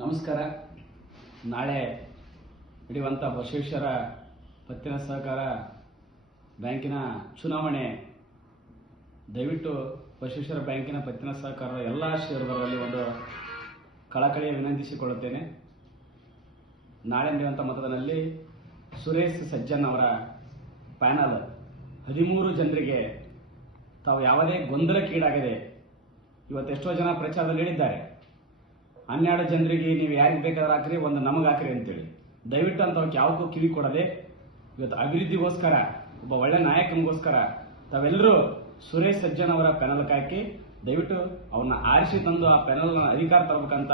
ನಮಸ್ಕಾರ. ನಾಳೆ ನಡೆಯುವಂಥ ಬಸವೇಶ್ವರ ಪತ್ತಿನ ಸಹಕಾರ ಬ್ಯಾಂಕಿನ ಚುನಾವಣೆ, ದಯವಿಟ್ಟು ಬಸವೇಶ್ವರ ಬ್ಯಾಂಕಿನ ಪತ್ತಿನ ಸಹಕಾರದ ಎಲ್ಲ ಷೇರುದಾರರಲ್ಲಿ ಒಂದು ಕಳಕಳಿಯ ವಿನಂತಿಸಿಕೊಳ್ಳುತ್ತೇನೆ. ನಾಳೆ ನಡೆಯುವಂಥ ಮತದಾನದಲ್ಲಿ ಸುರೇಶ್ ಸಜ್ಜನ್ ಅವರ ಪ್ಯಾನಲ್ 13 ಜನರಿಗೆ ತಾವು ಯಾವುದೇ ಗೊಂದಲಕ್ಕೀಡಾಗದೆ ಇವತ್ತು ಎಷ್ಟೋ ಜನ ಪ್ರಚಾರದಲ್ಲಿ ಹೇಳಿದ್ದಾರೆ, 12 ಜನರಿಗೆ ನೀವು ಯಾರಿಗೆ ಬೇಕಾದ್ರೆ ಹಾಕ್ರಿ, ಒಂದು ನಮಗೆ ಹಾಕ್ರಿ ಅಂತೇಳಿ. ದಯವಿಟ್ಟು ಅಂತವಕ್ಕೆ ಯಾವುದಕ್ಕೂ ಕಿವಿ ಕೊಡದೆ ಇವತ್ತು ಅಭಿವೃದ್ಧಿಗೋಸ್ಕರ, ಒಬ್ಬ ಒಳ್ಳೆ ನಾಯಕನಿಗೋಸ್ಕರ ತಾವೆಲ್ಲರೂ ಸುರೇಶ್ ಸಜ್ಜನ್ ಅವರ ಪ್ಯಾನಲ್ಗೆ ಹಾಕಿ ದಯವಿಟ್ಟು ಅವನ್ನ ಆರಿಸಿ ತಂದು ಆ ಪ್ಯಾನಲ್ನ ಅಧಿಕಾರ ತರಬೇಕಂತ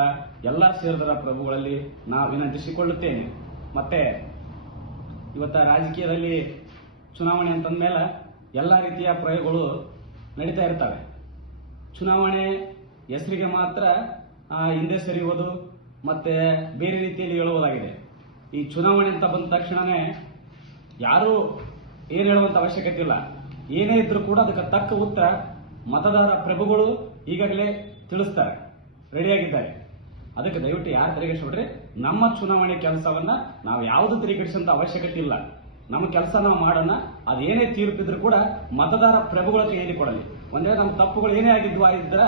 ಎಲ್ಲ ಷೇರುದಾರ ಪ್ರಭುಗಳಲ್ಲಿ ನಾವು ವಿನಂತಿಸಿಕೊಳ್ಳುತ್ತೇನೆ. ಮತ್ತೆ ಇವತ್ತ ರಾಜಕೀಯದಲ್ಲಿ ಚುನಾವಣೆ ಅಂತಂದ್ಮೇಲೆ ಎಲ್ಲ ರೀತಿಯ ಪ್ರಯೋಗಗಳು ನಡೀತಾ ಇರ್ತವೆ. ಚುನಾವಣೆ ಹೆಸರಿಗೆ ಮಾತ್ರ ಹಿಂದೆ ಸರಿಯುವುದು ಮತ್ತೆ ಬೇರೆ ರೀತಿಯಲ್ಲಿ ಹೇಳುವುದಾಗಿದೆ. ಈ ಚುನಾವಣೆ ಅಂತ ಬಂದ ತಕ್ಷಣನೇ ಯಾರೂ ಏನು ಹೇಳುವಂತ ಅವಶ್ಯಕತೆ ಇಲ್ಲ. ಏನೇ ಇದ್ರೂ ಕೂಡ ಅದಕ್ಕೆ ತಕ್ಕ ಉತ್ತರ ಮತದಾರ ಪ್ರಭುಗಳು ಈಗಾಗಲೇ ತಿಳಿಸ್ತಾರೆ, ರೆಡಿಯಾಗಿದ್ದಾರೆ. ಅದಕ್ಕೆ ದಯವಿಟ್ಟು ಯಾರು ತೆರೆಗೆಡಿಸ್ಬಿಡ್ರಿ. ನಮ್ಮ ಚುನಾವಣೆ ಕೆಲಸವನ್ನ ನಾವು ಯಾವುದು ತೆರೆಗೆಡಿಸಂತ ಅವಶ್ಯಕತೆ ಇಲ್ಲ. ನಮ್ಮ ಕೆಲಸ ನಾವು ಮಾಡೋಣ. ಅದೇನೇ ತೀರ್ಪಿದ್ರು ಕೂಡ ಮತದಾರ ಪ್ರಭುಗಳ ಕೈಯಲ್ಲಿ ಕೊಡಲಿ. ಒಂದ್ ವೇಳೆ ನಮ್ಮ ತಪ್ಪುಗಳು ಏನೇ ಆಗಿದ್ವು ಇದ್ರೆ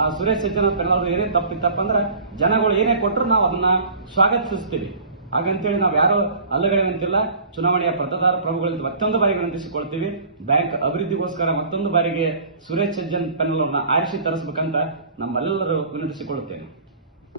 ಆ ಸುರೇಶ್ ಸಜ್ಜನ್ ಪ್ಯಾನಲ್ ಏನೇ ತಪ್ಪಂದ್ರೆ ಜನಗಳು ಏನೇ ಕೊಟ್ಟರು ನಾವು ಅದನ್ನ ಸ್ವಾಗತಿಸ್ತೀವಿ. ಹಾಗಂತೇಳಿ ನಾವು ಯಾರೋ ಅಲ್ಲಗಳೇನಂತಿಲ್ಲ. ಚುನಾವಣೆಯ ಮತದಾರ ಪ್ರಭುಗಳಿಂದ ಮತ್ತೊಂದು ಬಾರಿ ವಿನಂತಿಸಿಕೊಳ್ತೀವಿ, ಬ್ಯಾಂಕ್ ಅಭಿವೃದ್ಧಿಗೋಸ್ಕರ ಮತ್ತೊಂದು ಬಾರಿಗೆ ಸುರೇಶ್ ಸಜ್ಜನ್ ಪ್ಯಾನಲ್ ಅನ್ನ ಆರಿಸಿ ತರಿಸಬೇಕಂತ ನಮ್ಮೆಲ್ಲರೂ ವಿನಂತಿಸಿಕೊಳ್ಳುತ್ತೇನೆ.